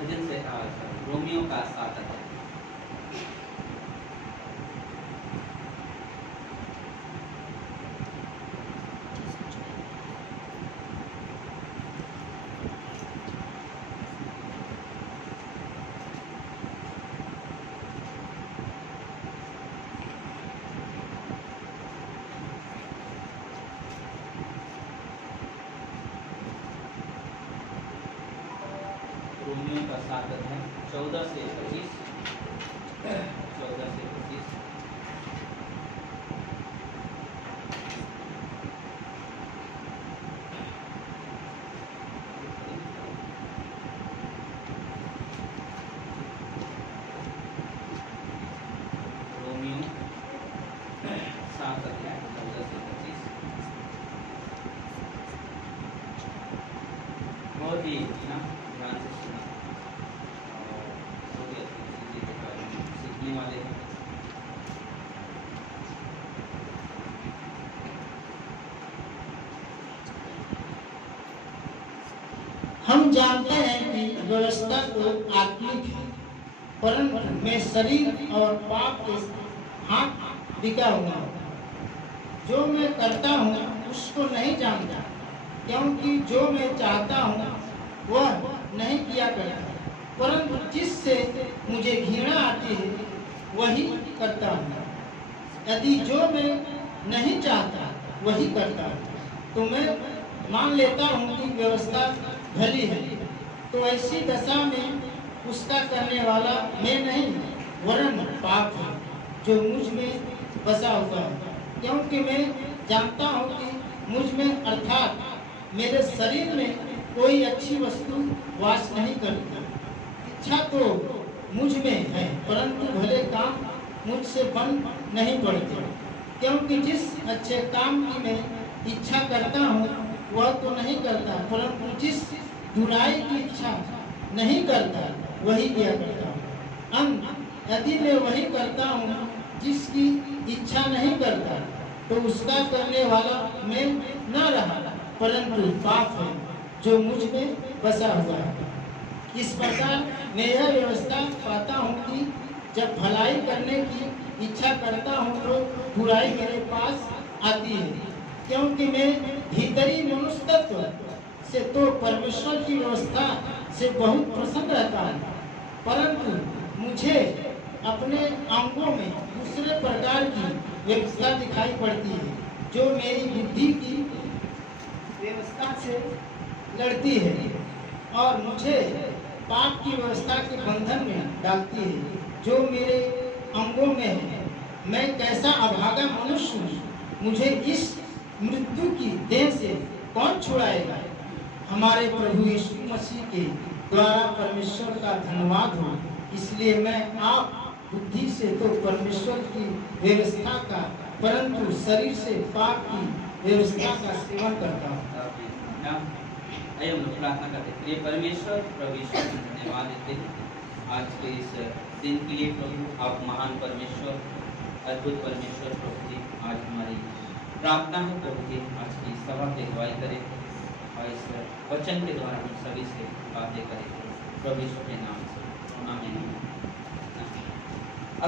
भजन से रोमियो का 7 अध्याय। रोमियो का 7 अध्याय 14 से 25। 14 से 25। रोमियो 7 अध्याय 14 से 25। बहुत ही ना ध्यान से सुना और बहुत ही अच्छी चीजें के बारे में सीखने वाले हैं। हम जानते हैं कि व्यवस्था तो आत्मिक है, परंतु मैं शरीर और पाप के हाथ बिका हुआ हूँ। जो मैं करता हूँ उसको नहीं जानता, क्योंकि जो मैं चाहता हूँ वह नहीं किया करता, परंतु जिससे मुझे घृणा आती है वही करता हूँ। यदि जो मैं नहीं चाहता वही करता हूँ तो मैं मान लेता हूँ कि व्यवस्था भली है। तो ऐसी दशा में उसका करने वाला मैं नहीं वरन पाप है जो मुझ में बसा हुआ है। क्योंकि मैं जानता हूँ कि मुझ में अर्थात मेरे शरीर में कोई अच्छी वस्तु वास नहीं करती। इच्छा तो मुझ में है, परंतु भले काम मुझसे बन नहीं पड़ते। क्योंकि जिस अच्छे काम की मैं इच्छा करता हूँ वह तो नहीं करता, परंतु जिस बुराई की इच्छा नहीं करता वही किया करता हूँ। यदि मैं वही करता हूँ जिसकी इच्छा नहीं करता तो उसका करने वाला मैं न रहा, परंतु पाप है जो मुझ में बसा हुआ है। इस प्रकार मैं यह व्यवस्था पाता हूँ कि जब भलाई करने की इच्छा करता हूँ तो बुराई मेरे पास आती है। क्योंकि मैं भीतरी मनुष्य तत्व से तो परमेश्वर की व्यवस्था से बहुत प्रसन्न रहता हूँ, परंतु मुझे अपने अंगों में दूसरे प्रकार की व्यवस्था दिखाई पड़ती है जो मेरी बुद्धि की व्यवस्था से लड़ती है और मुझे पाप की व्यवस्था के बंधन में डालती है जो मेरे अंगों में है। मैं कैसा अभागा मनुष्य हूँ, मुझे इस मृत्यु की देह से कौन छुड़ाएगा। हमारे प्रभु यीशु मसीह के द्वारा परमेश्वर का धन्यवाद हो। इसलिए मैं आप बुद्धि से तो परमेश्वर की व्यवस्था का, परंतु शरीर से पाप की व्यवस्था का सेवन करता हूँ। आइए हम लोग प्रार्थना करते हैं। प्रिय परमेश्वर, प्रभु यीशु को धन्यवाद देते हैं आज के इस दिन के लिए। प्रभु आप महान परमेश्वर, अद्भुत परमेश्वर। प्रभु जी आज हमारी प्रार्थना है प्रभु जी आज की सभा की अगुवाई करें और इस वचन के द्वारा हम सभी से बातें करें प्रभु यीशु के नाम से, आमीन।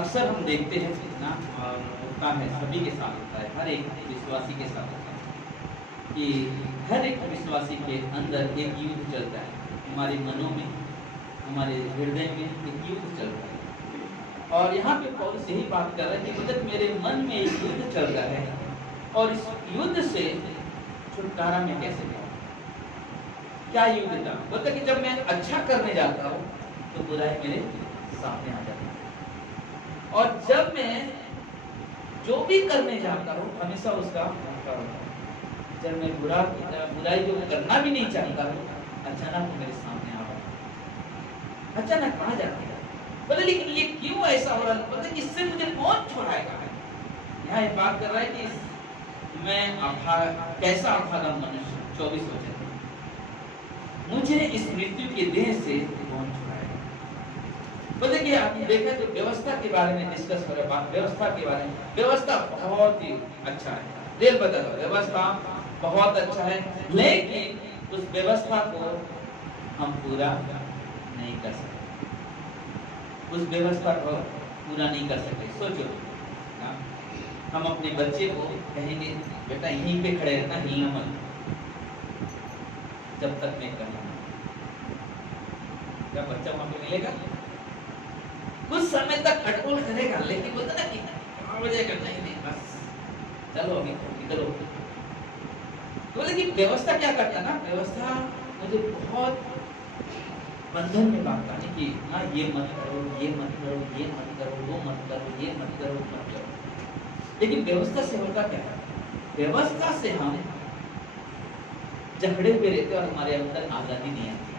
अक्सर हम देखते हैं ना, और होता है सभी के साथ होता है, हर एक विश्वासी के साथ होता है कि हर एक विश्वासी के अंदर एक युद्ध चलता है। हमारे मनों में, हमारे हृदय में एक युद्ध चलता है। और यहाँ पे पौलुस यही बात कर रहा है कि मतलब मेरे मन में एक युद्ध चल रहा है और इस युद्ध से छुटकारा मैं कैसे पाऊँ। क्या युद्ध था? बोलता कि जब मैं अच्छा करने जाता हूँ तो बुराई मेरे सामने आ जाती है, और जब मैं जो भी करने जाता हूँ हमेशा उसका धोखा होता है। जब मैं बुराई जो करना भी नहीं चाहता हूँ अचानक वो मेरे सामने आ रहा है, अचानक आ जाती है। बोले लेकिन ये क्यों ऐसा हो रहा है? बोलते इससे मुझे कौन छुड़ाएगा। यहाँ ये बात कर रहा है कि मैं कैसा अभागा मनुष्य। 24 वचन, मुझे इस मृत्यु के देह से कौन छुड़ाएगा। बोले कि आपने देखा तो व्यवस्था के बारे में डिस्कस हो रहा है, व्यवस्था के बारे में। व्यवस्था बहुत ही अच्छा है, दिल बता दो, व्यवस्था बहुत अच्छा है, लेकिन उस व्यवस्था को हम पूरा नहीं कर सकते, उस व्यवस्था को पूरा नहीं कर सकते। सोचो हाँ? हम अपने बच्चे को कहेंगे बेटा यहीं पे खड़े रहना, हिलना मत जब तक मैं कहूँ, क्या बच्चा वहां पे मिलेगा? कुछ समय तक अटकोल करेगा, लेकिन बोलता ना कि वजह करना ही नहीं, बस चलो अभी निकलो। तो बोले कि व्यवस्था क्या करता ना, व्यवस्था मुझे बहुत बंधन में बांधता है कि हाँ ये मत करो, ये मत करो, ये मत करो, वो मत करो, ये मत करो, वो मत करो। लेकिन व्यवस्था से होता क्या है? व्यवस्था से हम जकड़े हुए रहते और हमारे अंदर आजादी नहीं आती।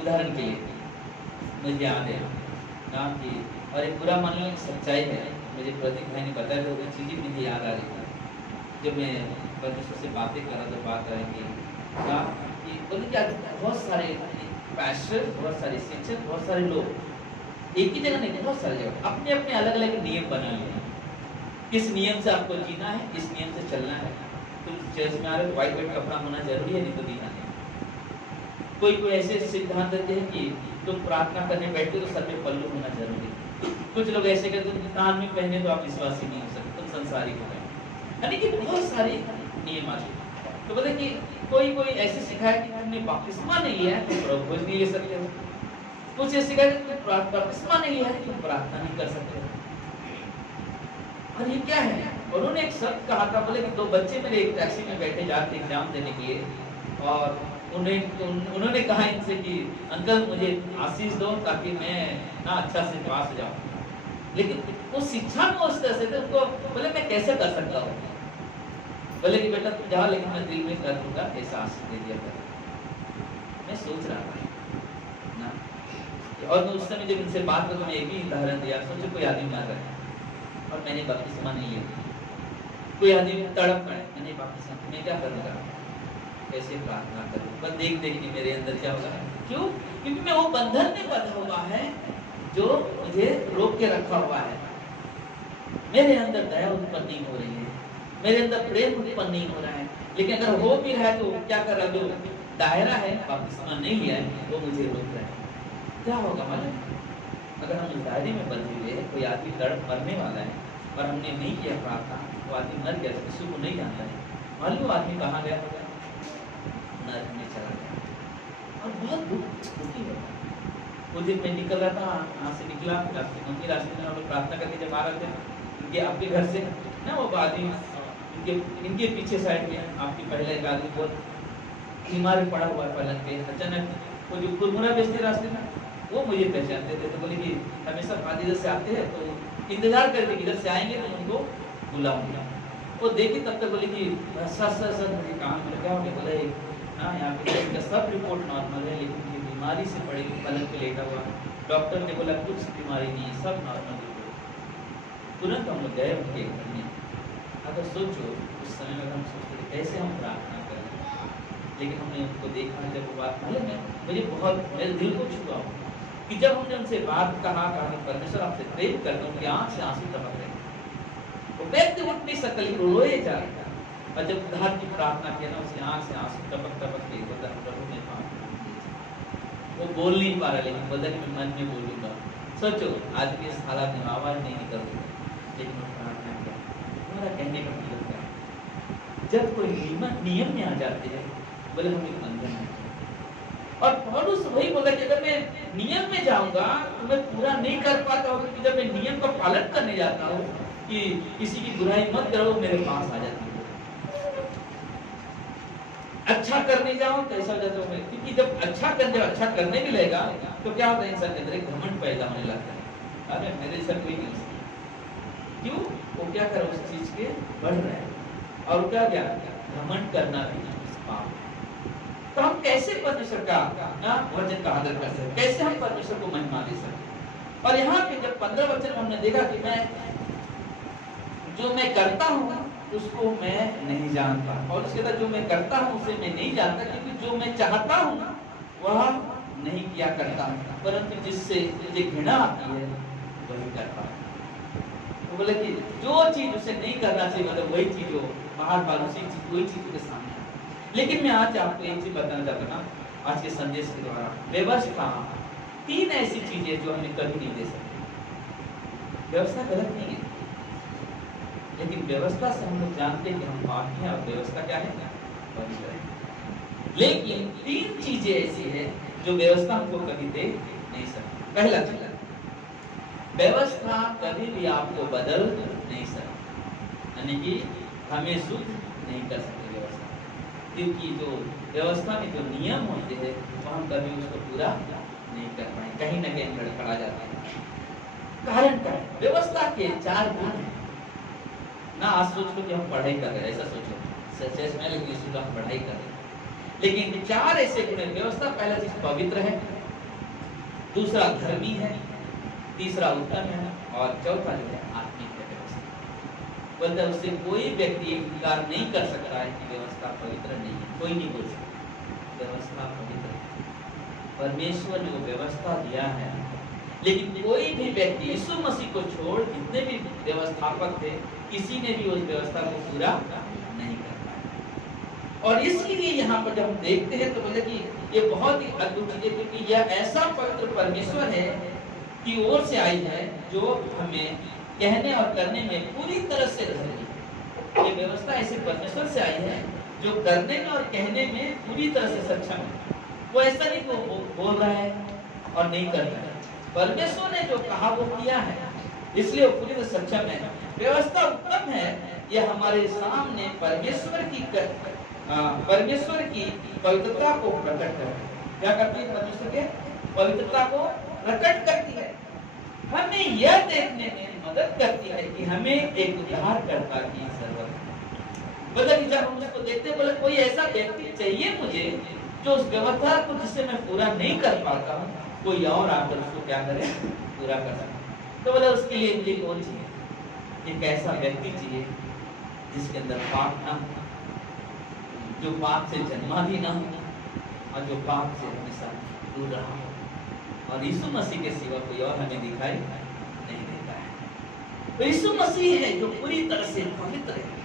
उदाहरण के लिए मुझे याद है ना कि, और एक बुरा मान लो सच्चाई है, मुझे प्रदीप भाई ने बताया तो वो चीज़ें मुझे याद आ रही थी। जब मैं परमेश्वर से बातें कर रहा तो बात आई कि बोले क्या बहुत सारे पैस्टर, बहुत सारे शिक्षक, बहुत सारे लोग एक ही जगह नहीं, बहुत सारे जगह अपने अपने अलग अलग नियम बना लिए हैं। किस नियम से आपको जीना है, किस नियम से चलना है। तुम चर्च में आ रहे हो व्हाइट व्हाइट कपड़ा होना जरूरी है, नहीं तो दीना नहीं। कोई कोई ऐसे सिद्धांत देते हैं कि तुम प्रार्थना करने बैठे तो सर पे पल्लू होना जरूरी है। कुछ लोग ऐसे कहते हैं कान में पहने तो आप विश्वासी नहीं हो सकते, तुम संसारिक हो गए। यानी कि बहुत सारे नियम आते हैं। तो बोले कि कोई कोई ऐसे सिखाया कि तुमने बपतिस्मा नहीं लिया है तुम प्रभु भोज नहीं ले सकते हो। कुछ ऐसे सिखाया कि तुम बपतिस्मा नहीं लिया है तुम प्रार्थना नहीं कर सकते हो। और ये क्या है? उन्होंने एक शब्द कहा था, बोले कि दो बच्चे मेरे एक टैक्सी में बैठे जाते एग्जाम देने के लिए, और उन्होंने कहा इनसे कि अंकल मुझे आशीष दो ताकि मैं ना अच्छा से पास हो जाऊं। लेकिन वो शिक्षा में उस तरह से थे, उनको बोले मैं कैसे कर सकता हूँ? बोले कि बेटा तुम जाओ, लेकिन मैं दिल में कर दूंगा, ऐसा आशीष दे दिया कर। मैं सोच रहा था ना, और उस समय जब इनसे बात कर तो मैं एक ही उदाहरण दिया। सोचो कोई आदमी मर रहा है और मैंने बपतिस्मा नहीं लिया, कोई आदमी तड़प रहा है, मैंने बपतिस्मा, मैं क्या करूँगा? कैसे प्रार्थना करूँ? बस देख देख के मेरे अंदर क्या होगा। क्यों? क्योंकि मैं वो बंधन में बंधा हुआ है जो मुझे रोक के रखा हुआ है। मेरे अंदर दया उत्पन्न नहीं हो रही है, मेरे अंदर प्रेम उत्पन्न नहीं हो रहा है। लेकिन अगर हो भी रहा है तो क्या कर रहा है? जो दायरा है बपतिस्मा नहीं लिया है वो मुझे रोक रहा है। क्या होगा मालूम? अगर हम इस दायरे में बंधे हुए हैं, कोई आदमी तड़प मरने वाला है और हमने नहीं किया प्रार्थना, वो आदमी मर गया, किसी को नहीं जानता है, मालूम वो आदमी कहाँ गया होगा? नरक में चला गया। और बहुत दुखी होगा। वो दिन मैं निकल रहा था, यहाँ से निकला रास्ते में, रास्ते में हम लोग प्रार्थना करके जब आ रहे थे इनके आपके घर से ना, वो आदमी इनके पीछे साइड में आपकी पहले एक आदमी बहुत बीमार पड़ा हुआ पलंग पे, अचानक वो जो कुरमुरा बेचते रास्ते में वो मुझे पहचानते थे। तो बोले कि हमेशा फादी इधर से आते हैं तो इंतजार करते कि इधर से आएंगे तो उनको बुलाऊंगा। वो देखी तब तक बोले कि सर मुझे काम मिल गया। उन्हें बोले हाँ यहाँ पे इनका सब रिपोर्ट नॉर्मल है, लेकिन ये बीमारी से पड़ी पलंग पे लेटा हुआ। डॉक्टर ने बोला कुछ बीमारी नहीं है, सब नॉर्मल रिपोर्ट। तुरंत हम लोग गए उनके घर में। अगर सोचो उस समय में हम सोचते थे कैसे हम प्रार्थना करें, लेकिन हमने उनको देखा। जब वो बात मालूम है मुझे बहुत मेरे दिल को छुआ कि जब हमने उनसे बात कहा कि परमेश्वर आपसे प्रेम करता हूँ, उनकी आँख से आंसू टपक रहे, वो व्यक्ति उठ नहीं सकता लेकिन रोए जा रहा था। और जब उद्धार की प्रार्थना किया ना, उसकी आँख से आंसू टपक टपक के बोलता प्रभु ने वो बोल नहीं पा रहा, लेकिन बोलता कि मैं मन में बोलूंगा। सोचो आज भी इस हालात में आवाज नहीं निकल रही, लेकिन वो प्रार्थना किया। हमारा कहने का मतलब क्या है? जब कोई नियम में आ जाते हैं बोले हम एक बंधन है। और पौलुस वही बोला कि अगर मैं नियम में जाऊंगा तो मैं पूरा नहीं कर पाता हूँ, क्योंकि जब मैं नियम का पालन करने जाता हूँ कि किसी की बुराई मत करो, मेरे पास आ जाती है। अच्छा करने जाओ तो ऐसा हो जाता है, क्योंकि जब अच्छा करने भी लगेगा तो क्या होता है, इंसान के अंदर एक घमंड पैदा होने लगता है। अरे मेरे से कोई नहीं, क्यों? वो क्या कर उस चीज के बढ़ रहा है, और क्या घमंड करना भी पाप। तो हम कैसे परमेश्वर का वचन का आदर कर सकते, कैसे हम परमेश्वर को महिमा दे सकते? और यहाँ पे जब 15 वचन हमने देखा कि मैं जो मैं करता हूँ उसको मैं नहीं जानता, और उसके बाद जो मैं करता हूँ उसे मैं नहीं जानता, क्योंकि जो मैं चाहता हूँ वह नहीं किया करता, परंतु जिससे मुझे घृणा आती है वही करता हूँ। तो बोले कि जो चीज उसे नहीं करना चाहिए, मतलब वही चीज जो बाहर उसी चीज वही चीज के सामने। लेकिन मैं आज आपको एक चीज बताना चाहता ना आज के संदेश के द्वारा। व्यवस्था 3 ऐसी चीजें जो हमें कभी नहीं दे सकती। व्यवस्था गलत नहीं है, लेकिन व्यवस्था से हम लोग जानते हैं कि हम पापी हैं और व्यवस्था क्या है, पवित्र है। लेकिन 3 चीजें ऐसी है जो व्यवस्था हमको कभी दे नहीं सकती। पहला चीज, व्यवस्था कभी भी आपको बदल नहीं सकती, यानी कि हमें शुद्ध नहीं कर सकती व्यवस्था, क्योंकि जो व्यवस्था में जो नियम होते हैं वो हम कभी उसको पूरा नहीं कर पाए, कहीं ना कहीं लड़खड़ा जाते हैं। कारण क्या है? व्यवस्था के 4 गुण हैं ना। आज सोच लो कि हम पढ़ाई कर रहे हैं, ऐसा सोचो सच में, लेकिन इसको हम पढ़ाई कर रहे हैं, लेकिन 4 ऐसे गुण हैं। व्यवस्था पहला चीज पवित्र है, दूसरा धर्मी है, तीसरा उत्तम है और चौथा जो है आत्मिक है। व्यवस्था बोलते उससे कोई व्यक्ति इनकार नहीं कर सकता है कि व्यवस्था पवित्र नहीं है। कोई नहीं बोल सकता व्यवस्था पवित्र है। परमेश्वर ने वो व्यवस्था दिया है, लेकिन कोई भी व्यक्ति यीशु मसीह को छोड़ जितने भी व्यवस्थापक थे, किसी ने भी उस व्यवस्था को पूरा नहीं कर पाया। और इसलिए यहाँ पर जब हम देखते हैं तो बोले कि ये बहुत ही अद्भुत चीज है, क्योंकि यह ऐसा पवित्र परमेश्वर है की ओर से आई है जो हमें कहने और करने में पूरी तरह से धर्मी है। ये व्यवस्था ऐसे परमेश्वर से आई है जो करने में और कहने में पूरी तरह से सक्षम है। वो ऐसा नहीं वो बोल रहा है और नहीं कर रहा है। परमेश्वर ने जो कहा वो किया है, इसलिए वो पूरी तरह सक्षम है। व्यवस्था उत्तम है, यह हमारे सामने परमेश्वर की पवित्रता को प्रकट करती है। क्या करती है? परमेश्वर के पवित्रता को प्रकट करती है। हमें यह देखने में मदद करती है कि हमें एक उद्धारकर्ता की जरूरत है। मतलब जब हम उसको देखते हैं, बोले कोई ऐसा व्यक्ति चाहिए मुझे जो उस व्यवस्था को जिससे मैं पूरा नहीं कर पाता हूँ, कोई और आकर उसको क्या करे, पूरा कर सके। तो बोले उसके लिए मुझे कौन चाहिए? एक ऐसा व्यक्ति चाहिए जिसके अंदर पाप ना हो, जो पाप से जन्मा भी ना हो और जो पाप से हमेशा दूर रहा हो। और यीशु मसीह के सिवा कोई और हमें दिखाई नहीं देता है। तो यीशु मसीह है जो पूरी तरह से पवित्र है।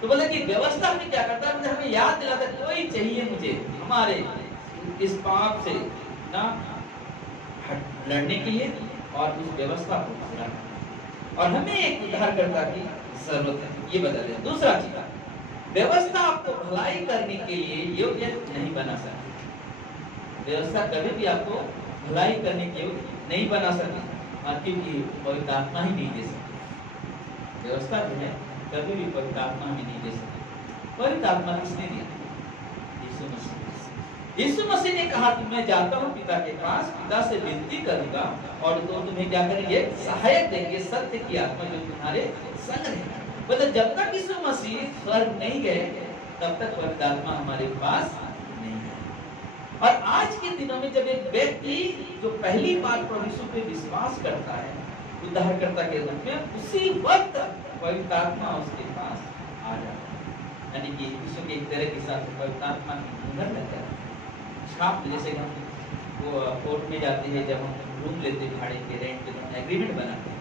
तो बोले कि व्यवस्था में क्या करता है, हमें याद दिलाता है कोई चाहिए मुझे हमारे इस पाप से ना लड़ने के लिए और उस व्यवस्था को पूरा करना, और हमें एक उद्धारकर्ता की जरूरत है। ये बता दें। दूसरा चीज, व्यवस्था आपको भलाई करने के लिए योग्य नहीं बना सकती। व्यवस्था कभी भी आपको भलाई करने के योग्य नहीं बना सकती, क्योंकि पवित्र आत्मा ही नहीं दे सकती। व्यवस्था जो है कभी भी पवित्र आत्मा ही नहीं दे सकती। पवित्र आत्मा किसने दिया? यीशु मसीह। यीशु मसीह ने कहा कि मैं जाता हूँ पिता के पास, पिता से विनती करूंगा और तो तुम्हें क्या करेंगे, सहायक देंगे, सत्य की आत्मा जो तुम्हारे संग रहेगा। मतलब जब तक यीशु मसीह स्वर्ग नहीं गए तब तक पवित्र आत्मा हमारे पास नहीं है। और आज के दिनों में जब एक व्यक्ति जो पहली बार प्रभु यीशु पे विश्वास करता है उद्धारकर्ता के रूप में, उसी वक्त पवित्र आत्मा उसके पास आ जाता है। यानी कि यीशु के एक तरह के साथ पवित्र आत्मा की मुहर लग जाती है। छाप जैसे हम वो कोर्ट में जाते हैं, जब हम रूम लेते हैं भाड़े के, रेंट पे, तो एग्रीमेंट बनाते हैं।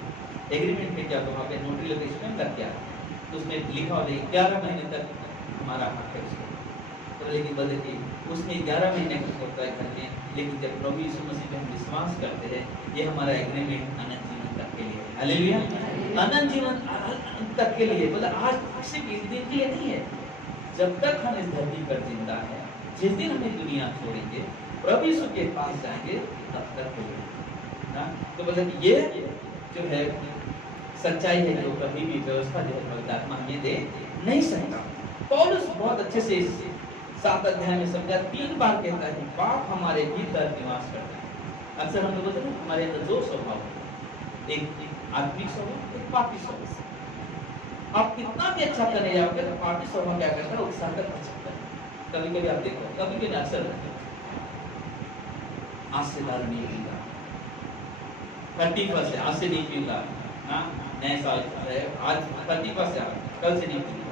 एग्रीमेंट में क्या वहाँ पे नोटरी लोग स्टैम्प करके आते हैं, तो उसमें लिखा होता है 11 महीने तक हमारा हक है उसको। तो लेकिन बोलते कि उसमें 11 महीने का होता है घर में, लेकिन जब प्रभु यीशु मसीह पे हम विश्वास करते हैं, ये हमारा एग्रीमेंट अनंत जीवन तक के लिए। हालेलुया। अनंत जीवन तक के लिए। बोला आज सिर्फ इस दिन के लिए नहीं है, जब तक हम इस धरती पर जिंदा है, जिस दिन हमें दुनिया छोड़ेंगे, प्रभु यीशु के पास जाएंगे, तब तक होगा। तो बोला कि ये जो है सच्चाई है, जो कभी भी व्यवस्था जो है पवित्र आत्मा हमें दे नहीं सकता। पौलुस बहुत अच्छे से 7 अध्याय में समझा, 3 बार कहता है पाप हमारे भीतर निवास करता है। अक्सर हम लोग बोलते हैं हमारे अंदर 2 स्वभाव है, एक आत्मिक स्वभाव, एक पापी स्वभाव। आप कितना भी अच्छा करने जाओगे तो पापी स्वभाव क्या करता है, उत्साह कर सकता है। कभी कभी आप देखो, कभी कभी अक्सर आज से दारू नहीं पीऊंगा, 31 से आज से नहीं पीऊंगा ना, नए साल आज 31 से कल से नहीं पीऊंगा।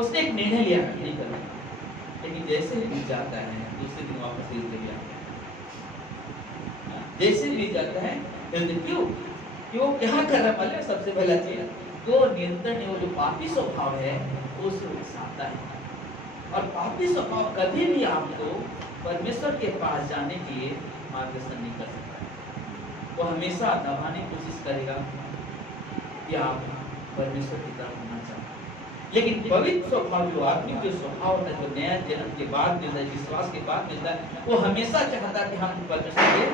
उसने एक निर्णय लिया नहीं करना, लेकिन जैसे ही बीत जाता है दूसरे दिन वापस धीरे धीरे आता है। जैसे बीत जाता है क्यों क्यों क्या कर रहा है, सबसे पहला चीज तो नियंत्रण, वो जो पापी स्वभाव है वो उसे उकसाता है। और पापी स्वभाव कभी भी आपको परमेश्वर के पास जाने के लिए मार्गदर्शन नहीं कर सकता है। वो हमेशा दबाने की कोशिश करेगा कि आप परमेश्वर की तरफ होना चाहते। लेकिन पवित्र स्वभाव जो आत्मिक जो स्वभाव होता है, जो नया जन्म के बाद मिलता है, विश्वास के बाद मिलता है, वो हमेशा चाहता है कि हम परमेश्वर के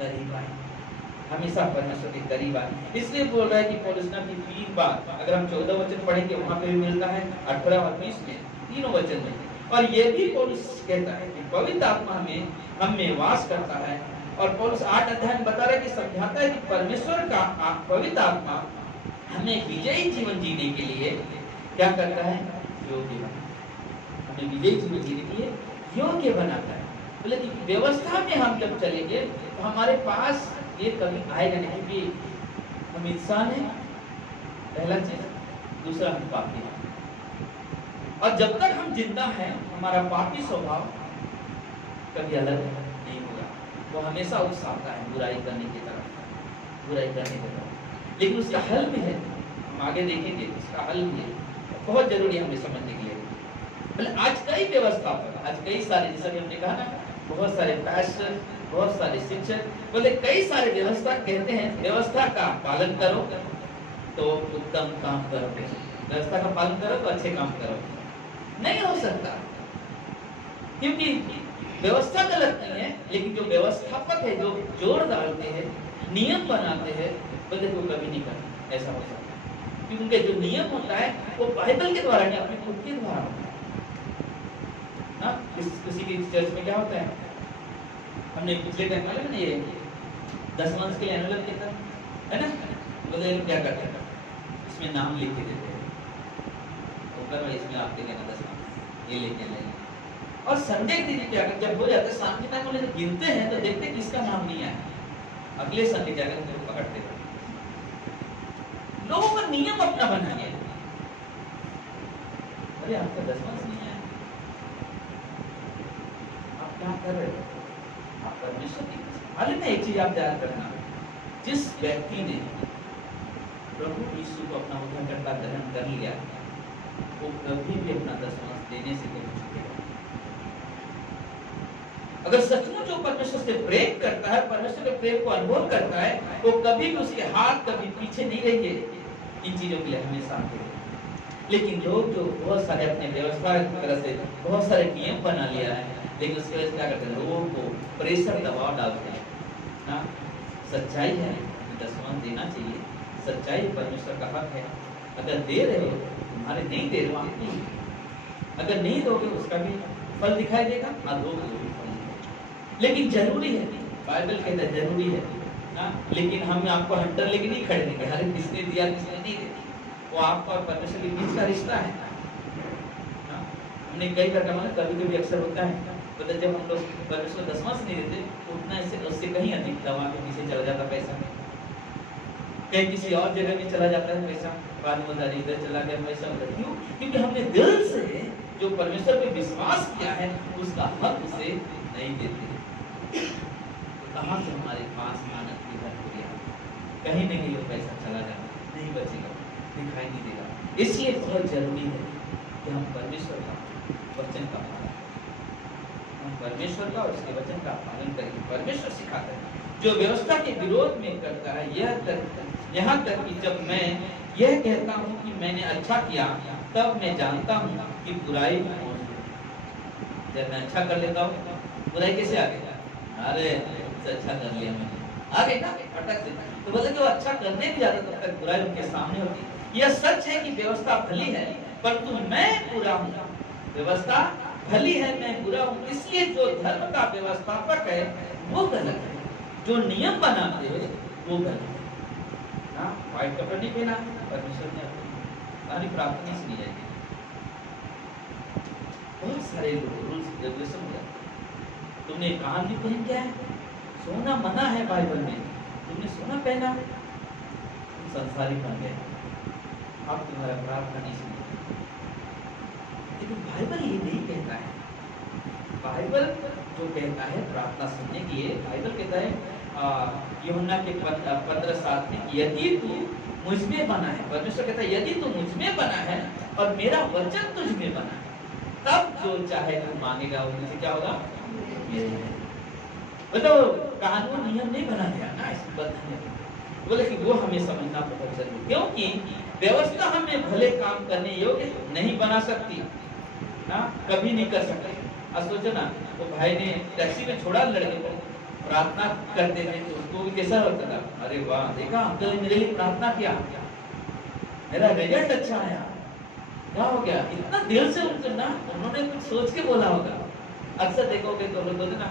करीब आए, हमेशा परमेश्वर के करीब आए। इसलिए बोल रहा है कि पौलुस की 3 बार, अगर हम 14 वचन पढ़ेंगे वहां पे भी मिलता है, 18 और 20 में, तीनों वचन में। और ये भी पौलुस कहता है कि पवित्र आत्मा हम में वास करता है। और पौलुस 8 अध्याय में बता रहा है कि समझाता है कि परमेश्वर का पवित्र आत्मा हमें विजयी जीवन जीने के लिए क्या करता है, योग्य बनाता है। हमें विजयी जीवन जीने के लिए योग्य बनाता है। बोले कि व्यवस्था में हम जब चलेंगे तो हमारे पास ये कभी आएगा नहीं कि हम इंसान हैं, पहला चीज। दूसरा, हम पापी हैं। और जब तक हम जिंदा हैं, हमारा पापी स्वभाव कभी अलग नहीं होगा। वो हमेशा उकसाता है बुराई करने की तरफ, बुराई करने की तरफ। लेकिन उसका हल भी है, हम आगे देखेंगे, उसका हल भी है, बहुत जरूरी है हमें समझने के लिए। आज कई व्यवस्था पर, आज कई सारे, जैसा कि हमने कहा ना, बहुत सारे पास्टर, बहुत सारे शिक्षक बोले कई सारे व्यवस्था कहते हैं, व्यवस्था का पालन करो तो उत्तम काम करोगे, व्यवस्था का पालन करो तो अच्छे काम करोगे। नहीं हो सकता, क्योंकि व्यवस्था गलत नहीं है, लेकिन जो व्यवस्थापक है, जो जोर डालते हैं, नियम बनाते हैं, बोले वो कभी नहीं करते ऐसा हो सकता। क्योंकि उनके जो नियम होता है वो बाइबल के द्वारा नहीं, अपने खुद के द्वारा होता है ना। किसी की चर्च में क्या होता है, हमने पिछले टाइम में ना ये 10 मंथ के लिए एनवलप किया है ना, बोले क्या करते हैं, इसमें नाम लिख के देते हैं, तो कर भाई इसमें आप देंगे ना 10 मंथ ये लेके लेंगे। और संडे के दिन क्या करते, जब हो जाता है शाम के टाइम, बोले गिनते हैं तो देखते हैं किसका नाम नहीं आया, अगले संडे जाकर उनको पकड़ते हैं। लोगों का नियम अपना बना लिया, अरे आपका 10 मंथ नहीं आया, आप क्या कर रहे हो, आप परमेश्वर की हाल में एक चीज आप याद रखना, जिस व्यक्ति ने प्रभु यीशु को अपना उद्धारकर्ता ग्रहण कर लिया, वो कभी भी अपना 10 मंथ देने से नहीं छूटेगा। अगर सचमुच जो परमेश्वर से प्रेम करता है, परमेश्वर के प्रेम को अनुभव करता है, वो कभी भी उसके हाथ कभी पीछे नहीं रहेंगे इन चीजों के लिए, हमेशा आगे। लेकिन लोग जो बहुत सारे अपने व्यवस्था की तरह से बहुत सारे नियम बना लिया है, लेकिन उसके वजह से क्या करते हैं, लोगों को प्रेशर, दबाव डालते हैं ना। सच्चाई है, 10 मंथ देना चाहिए, सच्चाई परमेश्वर का हक है। अगर दे रहे हो, तुम्हारे नहीं दे रहे हो, अगर नहीं दोगे उसका भी फल दिखाई देगा, और दोगे तो भी फल। लेकिन जरूरी है, बाइबल कहता है जरूरी है ना, लेकिन हम आपको हंटर लेके नहीं खड़े देंगे, अरे किसने दिया किसने नहीं दिया, वो आपका और परमेश्वर के बीच का रिश्ता है ना। हमने कई बार कहा, कभी कभी अक्सर होता है, मतलब जब हम लोग परमेश्वर 10 मंथ नहीं देते, उतना उससे कहीं अधिक दवा के पीछे चला जाता पैसा, कहीं किसी और जगह में चला जाता है पैसा, बाद में बता इधर चला गया पैसा। क्यों? क्योंकि हमने दिल से जो परमेश्वर पे विश्वास किया है, उसका हक उसे नहीं देते। कहाँ से हमारे पास मानव की भरपूरी है, कहीं न कहीं वो पैसा चला जाता, नहीं बचेगा, दिखाई नहीं देगा। इसलिए बहुत जरूरी है कि हम परमेश्वर का वचन का पालन, हम परमेश्वर का और उसके वचन का पालन करें। परमेश्वर सिखाता है, जो व्यवस्था के विरोध में करता है, यहाँ तक कि जब मैं यह कहता हूँ कि मैंने अच्छा किया, तब मैं जानता हूँ कि बुराई में हूँ। जब मैं अच्छा कर लेता हूँ, बुराई कैसे आ गई, अरे अच्छा कर लिया मैंने, आ गई ना फटक से। तो बोले कि वो अच्छा करने भी जाता, तब तक बुराई उनके सामने होती। यह सच है कि व्यवस्था भली है, परंतु मैं बुरा हूँ। व्यवस्था भली है, मैं बुरा हूँ। इसलिए जो धर्म का व्यवस्थापक है वो गलत है, जो नियम बनाते हैं वो गलत है ना। व्हाइट कपड़ा नहीं पहना, परमेश्वर ने अपनी प्रार्थना से नहीं जाएगी। बहुत सारे रूल्स रेगुलेशन हो जाते। तुमने कान भी पहन क्या है, सोना मना है बाइबल में, तुमने सोना पहना, तुम संसारी बन गए, अब तुम्हारा प्रार्थना नहीं सुनी। लेकिन बाइबल ये नहीं कहता है। बाइबल जो कहता है प्रार्थना सुनने के लिए, बाइबल कहता है यूहन्ना के 15:7 में, यदि तू मुझ में बना है, परमेश्वर कहता है यदि तू मुझ में बना है और मेरा वचन तुझ में बना है, तब जो चाहे वो मांगेगा, उनसे क्या होगा, मतलब कानून नियम नहीं बना दिया ना इस बंधन में, बोले कि वो हमें समझना बहुत जरूरी, क्योंकि व्यवस्था हमें भले काम करने योग्य नहीं बना सकती ना, कभी नहीं कर सकते। अब सोचो ना, तो भाई ने टैक्सी में छोड़ा लड़के को, प्रार्थना करते थे तो उसको भी कैसा होता था, अरे वाह देखा अंकल ने मेरे लिए प्रार्थना किया, मेरा रिजल्ट अच्छा आया, क्या हो गया, इतना दिल से उनको ना उन्होंने कुछ सोच के बोला होगा। अक्सर देखोगे तो लोग बोलते ना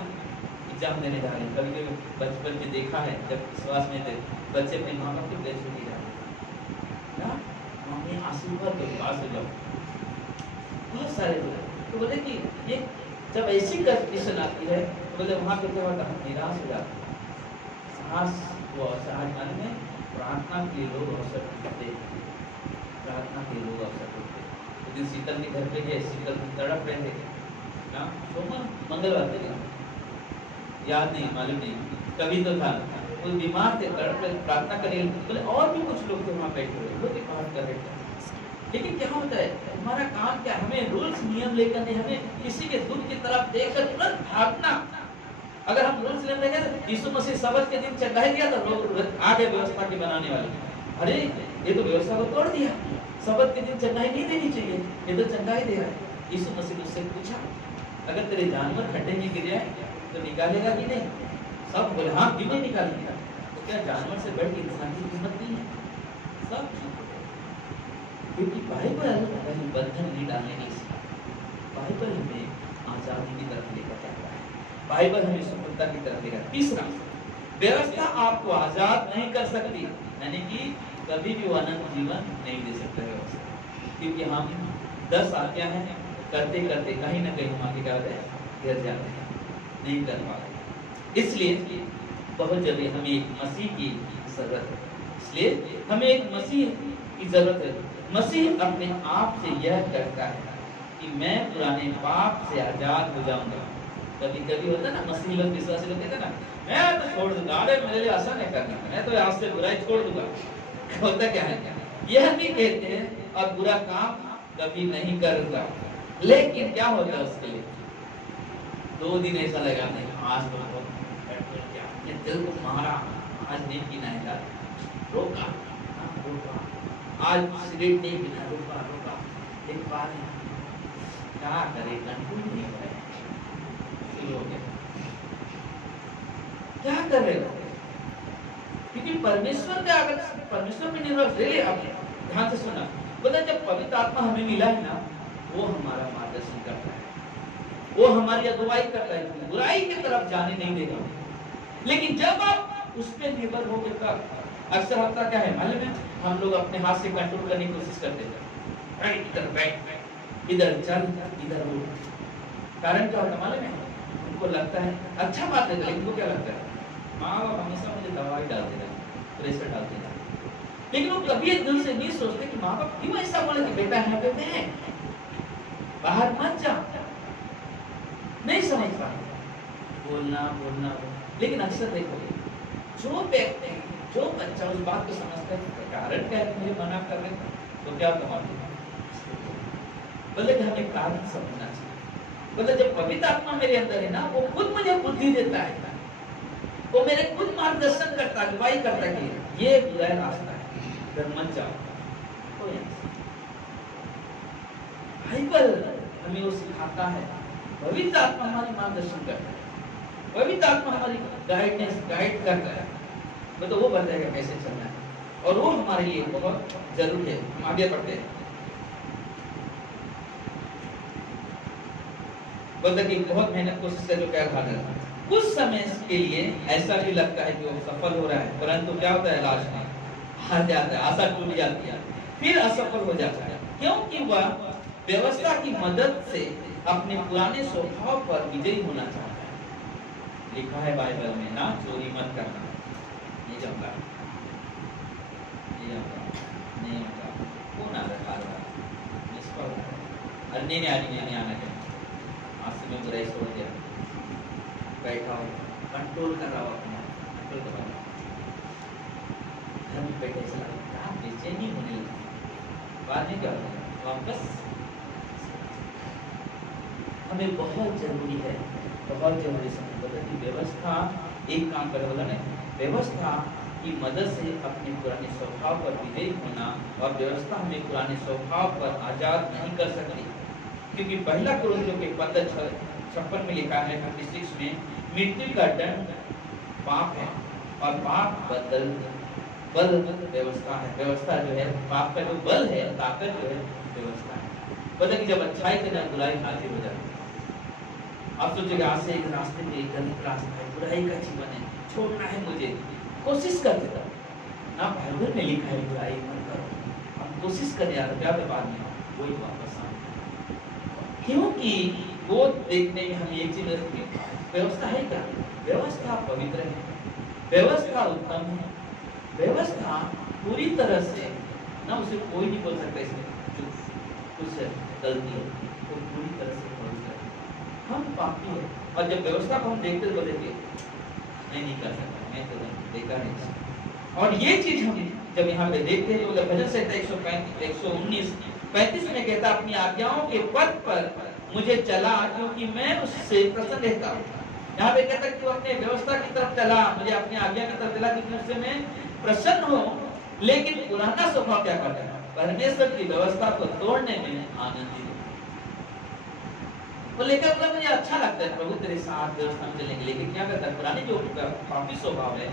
एग्जाम देने जा रहे हैं, कभी कभी बचपन में देखा है जब विश्वास में थे बच्चे अपने माँ बाप के बेच छुट्टी जाते ना, मम्मी आशीर्वाद दो पास हो जाओ, बहुत सारे लोग तो बोले कि ये जब ऐसी कंडीशन आती है तो बोले वहाँ पे क्या होता है, निराश हो जाता है। साहस वो असहाय मन में प्रार्थना के लोग अवसर ढूंढते, प्रार्थना के लोग अवसर ढूंढते। उस दिन शीतल के घर पे गए, शीतल तड़प रहे थे ना, सोमवार मंगलवार थे, याद नहीं, मालूम नहीं, कभी तो था, वो बीमार थे, तड़प रहे, प्रार्थना करने बोले, और भी कुछ लोग थे वहाँ बैठे हुए, लोग भी बात कर रहे थे। लेकिन क्या होता है, हमारा काम क्या, हमें रूल्स नियम लेकर नहीं, हमें किसी के दुख की तरफ देखकर तुरंत भागना। अगर हम रूल्स नियम लेंगे, यीशु मसीह सबत के दिन चढ़ाई दिया था, लोग आगे व्यवस्था के बनाने वाले, अरे ये तो व्यवस्था को तोड़ दिया, सबत के दिन चढ़ाई नहीं देनी चाहिए, ये तो चढ़ाई दे रहा है। यीशु मसीह ने उससे पूछा, अगर तेरे जानवर खड्डे में गिर जाए तो निकालेगा कि नहीं? सब बोले हाँ, क्यों नहीं निकालेगा? तो क्या जानवर से बढ़ के इंसान की कीमत नहीं है? सब, क्योंकि बाइबल हमें बंधन नहीं डालने की सिखाती, बाइबल हमें आजादी की तरफ लेकर जाता है, बाइबल हमें स्वतंत्रता की तरफ लेकर। तीसरा, व्यवस्था आपको आजाद नहीं कर सकती, यानी कि कभी भी वो अनंत जीवन नहीं दे सकते व्यवस्था, क्योंकि हम 10 आज्ञा हैं, करते करते कहीं ना कहीं हम आगे क्या होते हैं, गिर जाते हैं, नहीं कर पाते। इसलिए बहुत जरूरी हमें एक मसीह की जरूरत है, इसलिए हमें एक मसीह की जरूरत है। मसीह अपने आप से यह कहता है कि मैं पुराने पाप से आजाद हो जाऊंगा। कभी कभी होता है ना, मसीह लोग विश्वासी लोग कहते हैं ना, मैं तो छोड़ दूंगा, अरे मेरे लिए आसान है करना, मैं तो आज से बुराई छोड़ दूंगा। होता क्या है, यह भी कहते हैं और बुरा काम कभी नहीं करूंगा, लेकिन क्या होता है उसके लिए 2 दिन ऐसा लगा, नहीं आज तो ये दिल को मारा, आज नहीं पीना है, रोका रोका, आज सिगरेट नहीं पीना, रोका रोका, एक बार क्या करे, कंट्रोल नहीं हो रहे, शुरू हो गया, क्या कर रहे हो? क्योंकि परमेश्वर का, अगर परमेश्वर पे निर्भर ले ले, आप ध्यान से सुना, बोले जब पवित्र आत्मा हमें मिला है ना, वो हमारा मार्गदर्शन करता है, वो हमारी अगुवाई करता है, बुराई की तरफ जाने नहीं देगा। लेकिन जब आप उस पर निर्भर हो गए, तब अक्सर होता क्या है मालूम है, हम लोग अपने हाथ से कंट्रोल करने की कोशिश करते हैं, इधर बैठ, इधर चल, इधर उठ। कारण क्या होता मालूम है, उनको लगता है अच्छा बात है, लेकिन उनको क्या लगता है, माँ बाप हमेशा मुझे दवाई डालते रहे, प्रेशर डालते रहे, लेकिन वो कभी दिल से नहीं सोचते कि माँ बाप क्यों ऐसा बोले कि बेटा यहाँ पे मैं बाहर मत जा, नहीं समझ पाते, बोलना बोलना। लेकिन अक्सर देखोगे जो व्यक्ति, जो बच्चा उस बात को समझता है कारण क्या है मुझे मना कर रहे हैं, तो क्या कमाते बोले कि हमें कारण समझना चाहिए। बोले जब पवित्र आत्मा मेरे अंदर है ना, वो खुद मुझे बुद्धि देता है, वो मेरे खुद मार्गदर्शन करता है, अगुवाई करता है कि ये बुरा रास्ता है, इधर मत जाओ। बाइबल हमें वो सिखाता है, पवित्र आत्मा हमारी मार्गदर्शन करता है, पवित्र आत्मा हमारी गाइड करता है, तो वो बताएगा कैसे चलना है, और वो हमारे लिए बहुत जरूरी है। हम आगे बढ़ते हैं, बोलते कि बहुत मेहनत कोशिश करके क्या भाग, कुछ समय के लिए ऐसा भी लगता है कि वो सफल हो रहा है, परंतु क्या होता है लास्ट में हार जाता है, आशा टूट जाती है, फिर असफल हो जाता है, क्योंकि वह व्यवस्था की मदद से अपने पुराने स्वभाव पर विजयी होना चाहता है। लिखा है बाइबल में ना, चोरी मत करना, ये जमता नहीं होता, कौन आ रहा है इसको, अरे नहीं आना चाहिए, आज से मैं बुराई छोड़ दिया, बैठा हो, कंट्रोल कर रहा हो अपना, कंट्रोल कर रहा हो, घर में बैठे चला बेचैनी होने लगी, बाद में क्या होगा वापस हमें बहुत जरूरी है, बहुत जरूरी समझ कि व्यवस्था एक काम करे बोला नहीं, व्यवस्था की मदद से अपने पुराने स्वभाव पर विजयी होना, और व्यवस्था हमें पुराने स्वभाव पर आजाद नहीं कर सकती, क्योंकि पहला कुरिन्थियों के 56 में लिखा है 56 में, मृत्यु का दंड पाप है और पाप बल व्यवस्था है। व्यवस्था जो है, पाप का जो बल है, ताकत जो है व्यवस्था है। पता कि जब अच्छाई के ना बुराई हाजिर हो जाती है। आप सोचेगा आज से एक रास्ते में एक गलत रास्ता है, बुराई का जीवन है, छोड़ना है मुझे, कोशिश कर देता ना, बाइबल में लिखा है बुराई मत करो, हम कोशिश कर यार क्या बाद में वही वापस आए, क्योंकि वो देखने में हम एक चीज रखते, व्यवस्था है क्या, व्यवस्था पवित्र है, व्यवस्था उत्तम है, व्यवस्था पूरी तरह से ना, उसे कोई नहीं बोल सकता इसमें जो कुछ गलती है, वो पूरी तरह से पवित्र है। हम पापी है, और जब व्यवस्था को हम देखते तो बोलेंगे मैं नहीं कर सकता, मैं तो देखा नहीं। और ये चीज हम जब यहाँ पे देखते हैं तो भजन संहिता 119:35 में कहता, अपनी आज्ञाओं के पथ पर मुझे चला क्योंकि मैं उससे प्रसन्न रहता हूँ। यहाँ पे कहता कि वो अपने व्यवस्था की तरफ चला, मुझे अपनी आज्ञा की तरफ चला क्योंकि उससे मैं प्रसन्न हूँ। लेकिन पुराना स्वभाव क्या करता है, परमेश्वर की व्यवस्था को तोड़ने में आनंदित है। वो लेकर मतलब मुझे अच्छा लगता है, प्रभु तेरे साथ व्यवस्था में चलेंगे, लेकिन क्या करता है, पुरानी जो पापी स्वभाव है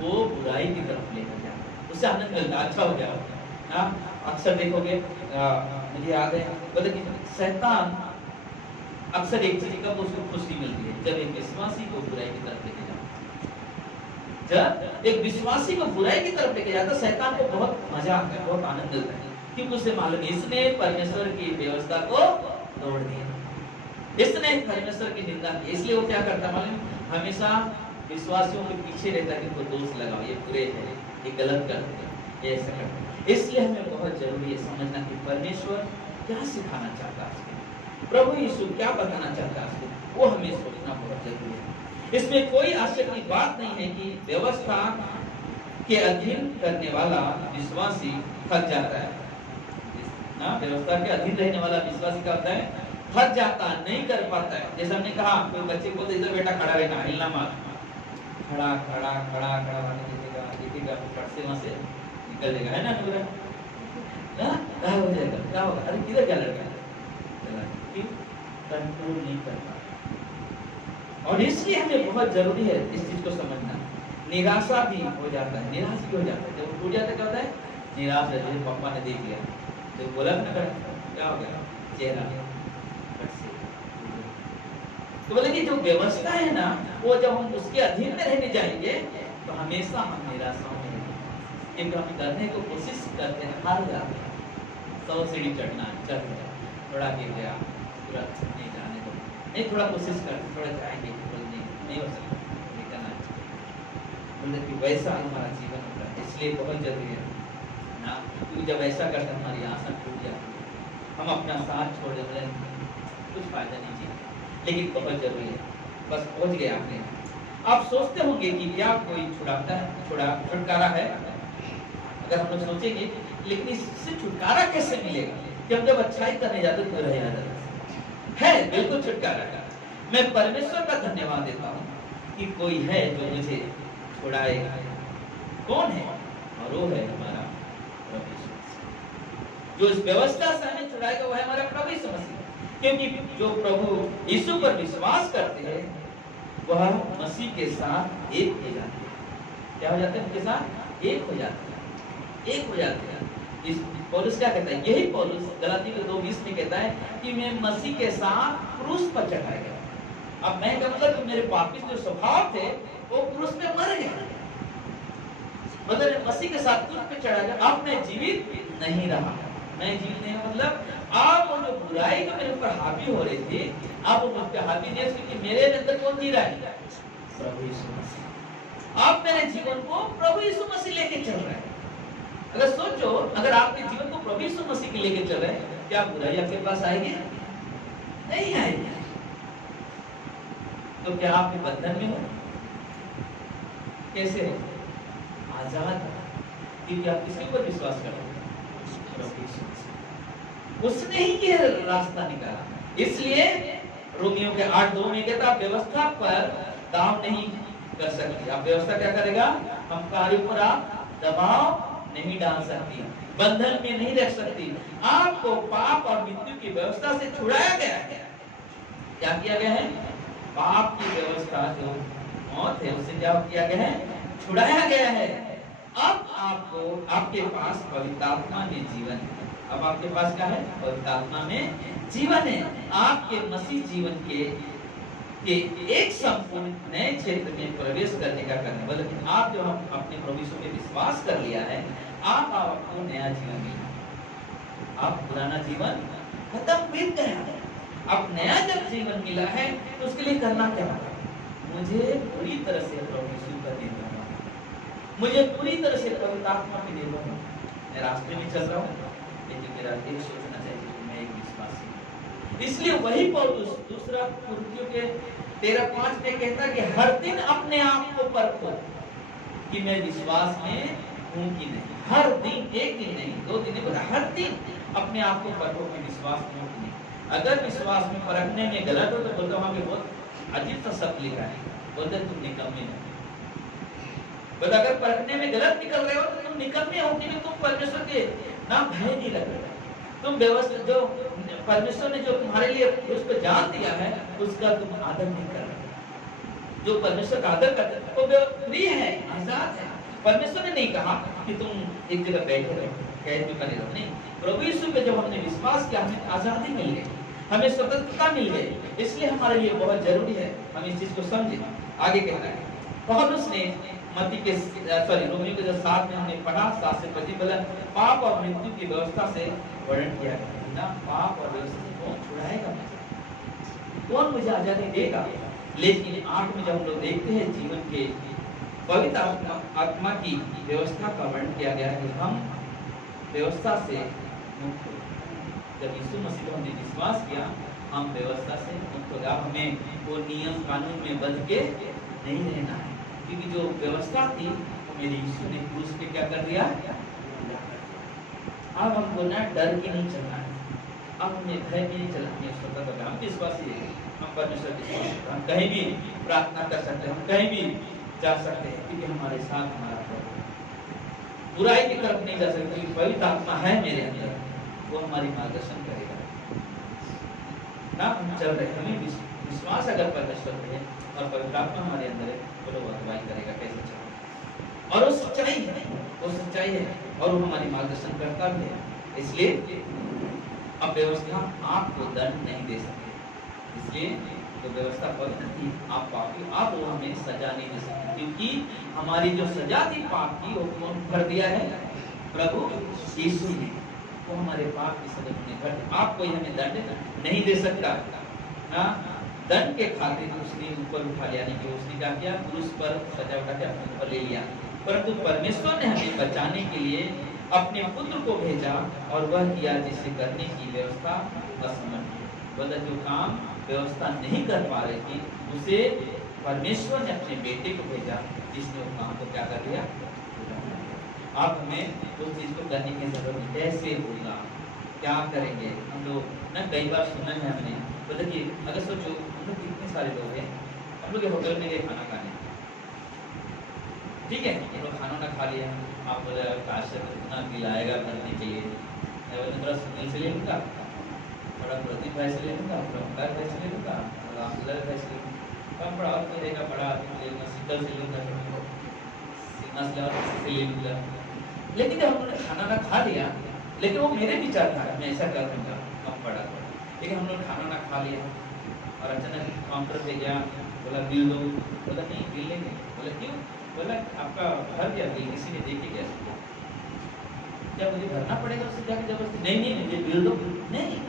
वो बुराई की तरफ लेकर जाता है, उससे आनंद मिलता है, अच्छा हो गया ना। अक्सर देखोगे, मुझे याद है, मतलब शैतान अक्सर एक चीज कब उसको खुशी मिलती है, जब एक विश्वासी को बुराई की तरफ लेके जाता है। जब एक विश्वासी को बुराई की तरफ लेके जाता है, शैतान को बहुत मजा आता है, बहुत आनंद मिलता है, क्योंकि उसे मालूम इसने परमेश्वर की व्यवस्था को तोड़ दिया, इसने परमेश्वर की निंदा की। इसलिए वो क्या करता है मालूम, हमेशा विश्वासियों के पीछे रहता है, इनको दोष लगाओ, ये बुरे हैं, ये गलत करते हैं, ये ऐसा करते हैं। इसलिए हमें बहुत जरूरी है समझना कि परमेश्वर क्या सिखाना चाहता है, प्रभु यीशु क्या बताना चाहता है, वो हमें सोचना बहुत जरूरी है। इसमें कोई आश्चर्य की बात नहीं है कि व्यवस्था के अधीन करने वाला विश्वासी थक जाता है ना, व्यवस्था के अधीन रहने वाला विश्वासी क्या होता है, थक जाता है, नहीं कर पाता है। जैसे हमने कहा, कोई बच्चे को इधर बेटा खड़ा रहना, हिलना मत, खड़ा खड़ा खड़ा खड़ा दिखेगा दिखेगा, फट से वहां से निकल जाएगा, है ना पूरा ना, क्या हो जाएगा, क्या होगा, अरे किधर क्या लड़का चला, क्यों कंट्रोल नहीं कर पाता। और इसलिए हमें बहुत जरूरी है इस चीज को समझना। निराशा भी हो जाता है, निराश भी हो जाता है, जब टूट जाता है क्या होता है, निराश है, जैसे पापा ने देख लिया तो बोला ना, क्या हो गया, चेहरा तो बोले कि जो व्यवस्था है ना, वो जब हम उसके अधीन में रहने जाएंगे तो हमेशा हम निराशा में रहेंगे, क्योंकि हम करने को कोशिश करते हैं, हार जाते हैं, 100 सीढ़ी चढ़ना, चढ़ गया, थोड़ा गिर गया, पूरा नहीं जाने दो, नहीं थोड़ा कोशिश करते, थोड़ा जाएंगे, नहीं हो सकता, नहीं करना चाहिए। बोले कि वैसा हमारा जीवन होता है, इसलिए बहुत जरूरी है ना, क्योंकि जब ऐसा करते हमारी आशा टूट जाती है, हम अपना साथ छोड़ देते, कुछ फायदा नहीं चाहिए, लेकिन बहुत जरूरी है। बस पहुंच गए आपने। आप सोचते होंगे कि क्या कोई छुड़ाता है, छुटकारा है, अगर हम लोग सोचेंगे, लेकिन इससे छुटकारा कैसे मिलेगा, कि हम जब अच्छाई करने जाते तो रह जाता है, बिल्कुल छुटकारा का। मैं परमेश्वर का धन्यवाद देता हूँ कि कोई है जो मुझे छुड़ाएगा। कौन है, और वो है हमारा प्रभु यीशु मसीह। जो इस व्यवस्था से हमें छुड़ाएगा वो है हमारा प्रभु यीशु मसीह, क्योंकि जो प्रभु यीशु पर विश्वास करते हैं वह मसीह के साथ एक हो जाते हैं। क्या हो जाते हैं, उनके साथ एक हो जाते हैं, एक हो जाते हैं। इस पौलुस क्या कहता है, यही पौलुस गलातियों के 2:20 में कहता है कि मैं मसीह के साथ क्रूस पर चढ़ाया गया। अब मैं क्या मतलब, मेरे पापी जो स्वभाव थे वो क्रूस पे मर गए, मतलब मसीह के साथ क्रूस पे चढ़ाया गया। अब मैं जीवित नहीं रहा, मैं जीवित नहीं, मतलब आप वो जो बुराई जो मेरे ऊपर हावी हो रही थी, आप उस पे हावी नहीं, क्योंकि मेरे अंदर कौन जी रहा है, प्रभु यीशु मसीह। आप मेरे जीवन को प्रभु यीशु मसीह लेके चल रहे हैं। अगर सोचो, अगर आपके जीवन को प्रभु यीशु मसीह के लेके चल रहे हैं, क्या बुराई आपके पास आएगी, नहीं आएगी। तो क्या आप बंधन में हो, कैसे हो, आजाद, क्योंकि आप किसके ऊपर विश्वास करते हैं, प्रभु यीशु मसीह। उसने ही ये रास्ता निकाला। इसलिए रोमियो के 8:2 में कहता आप व्यवस्था पर दाव नहीं कर सकती। आप व्यवस्था क्या करेगा? हम कार्यों पर आप दबाव नहीं डाल सकती, बंधन में नहीं रख सकती। आपको पाप और मृत्यु की व्यवस्था से छुड़ाया गया है। क्या किया गया है? पाप की व्यवस्था जो मौत है उससे क्या किया गया है? छुड़ाया गया है। अब आपको आपके पास पवित्र आत्मा में जीवन है। अब आपके पास क्या है? पवित्र आत्मा में जीवन है। आपके मसीह जीवन के एक संपूर्ण नए क्षेत्र में प्रवेश करने का करने बल्कि आप जो हम अपने प्रभु यीशु पे विश्वास कर लिया है, आपको नया जीवन मिला। आप पुराना जीवन खत्म बीत गया है, अब नया जब जीवन मिला है तो उसके लिए करना क्या है? मुझे पूरी तरह से प्रभु यीशु पर निर्भर होना, मुझे पूरी तरह से पवित्र आत्मा पे निर्भर होना। मैं रास्ते में चल रहा हूँ लेकिन मेरा एक सोचना चाहिए कि मैं एक विश्वासी हूँ। इसलिए वही पौलुस दूसरा कुरिन्थियों के 13:5 में कहता है कि हर दिन अपने आप को परखो कि मैं विश्वास में हूँ कि नहीं। हर दिन, एक दिन नहीं, 2 दिन नहीं, बोला हर दिन अपने आप को परखो कि विश्वास में हूँ कि नहीं। अगर विश्वास में परखने में गलत हो तो बोलता हूँ कि बहुत अजीब सा शब्द लिखा है, बोलते तुम निकम्मे हो। बोला अगर परखने में गलत निकल रहे हो तो तुम निकम्मे हो कि तुम परमेश्वर के नाम भय नहीं रख रहे। तुम व्यवस्था जो परमेश्वर ने जो तुम्हारे लिए उस पर जान दिया है उसका तुम आदर नहीं कर रहे। जो परमेश्वर का आदर करते हैं वो फ्री है, आजाद है। परमेश्वर ने नहीं कहा कि तुम एक जगह बैठे रहो, कैद में बने रहो, नहीं। प्रभु यीशु पे जब हमने विश्वास किया हमें आजादी मिल गई, हमें स्वतंत्रता मिल गई। इसलिए हमारे लिए बहुत जरूरी है हम इस चीज को समझें। आगे कहता है पौलुस ने रोमियो के 7 में हमने पढ़ा 7 से 25 बोला पाप और मृत्यु की व्यवस्था से वर्णन किया गया ना। पाप और व्यवस्था से कौन छुड़ाएगा? कौन मुझे आजादी देगा? लेकिन 8 में जब हम लोग देखते हैं जीवन के पवित्र आत्मा की व्यवस्था का वर्णन किया गया है कि हम व्यवस्था से मुक्त हो। जब यीशु मसीह को हमने विश्वास किया हम व्यवस्था से मुक्त हो गए। अब हमें वो नियम कानून में बंध के नहीं रहना है, क्योंकि जो व्यवस्था थी मेरे यीशु ने क्रूस पे क्या कर दिया? अब हमको ना डर के नहीं चलना है, अब हमें भय के नहीं चलना है। स्वतंत्र हम विश्वासी है, हम परमेश्वर विश्वासी, हम कहीं भी प्रार्थना कर सकते हैं, हम कहीं भी जा सकते हैं, क्योंकि हमारे साथ हमारा प्रभु। बुराई की तरफ नहीं जा सकते, क्योंकि पवित्र आत्मा है मेरे अंदर, वो हमारी मार्गदर्शन करेगा ना। हम चल रहे, हमें विश्वास अगर परमेश्वर पे है और पवित्र आत्मा हमारे अंदर है तो वो अगुवाई करेगा कैसे चलेगा। और वो सच्चाई है, वो सच्चाई है और वो हमारी मार्गदर्शन करता भी है। इसलिए अब व्यवस्था आपको दंड नहीं दे सकती, इसलिए तो व्यवस्था पवित्र थी, आप पापी, आप वो हमें सजा नहीं दे सकते, क्योंकि हमारी जो सजा थी पाप की वो कौन भर दिया है? प्रभु यीशु ने। वो हमारे पाप की सजा ने भर दी। आप कोई हमें दंड नहीं दे सकता ना। दंड के खातिर उसने ऊपर उठा लिया, नहीं कि उसने क्या किया? क्रूस पर सजा उठा के अपने ऊपर ले लिया, परंतु परमेश्वर ने हमें बचाने के लिए अपने पुत्र को भेजा और वह किया जिसे करने की व्यवस्था असमर्थ है। बोला जो काम व्यवस्था नहीं कर पा रही थी उसे परमेश्वर ने अपने बेटे को भेजा जिसने उस काम को क्या कर दिया? आप हमें उस चीज को करने की जरूरत है। कैसे होगा, क्या करेंगे? हम लोग ना कई बार सुना है हमने, बोला कि अगर सोचो हम लोग कितने सारे लोग हैं, हम लोग होटल में गए खाना खाने, ठीक है, हम लोग खाना ना खा लिया, आप बोले काश इतना बिल आएगा करने के लिए, थोड़ा सुनील से ले लूँगा, थोड़ा प्रदीप भाई से ले लूँगा, थोड़ा ओंकार भाई से ले लूँगा, थोड़ा रामलाल भाई से ले लूँगा, कम बड़ा और कोई रहेगा बड़ा आदमी ले लूँगा, शीतल से लूँगा, सीमा से ले लूँगा। लेकिन जब हम लोगों ने खाना ना खा लिया, लेकिन वो मेरे विचार था मैं ऐसा कर दूँगा कम पड़ा, लेकिन हम लोग खाना ना खा लिया और अचानक काउंटर पे गया, बोला बिल दो, बोला नहीं बिल लेंगे, बोला क्यों? बोला आपका भर गया बिल, किसी ने देख के गया, क्या मुझे भरना पड़ेगा उससे जाके जबरदस्ती? नहीं मुझे बिल दो, नहीं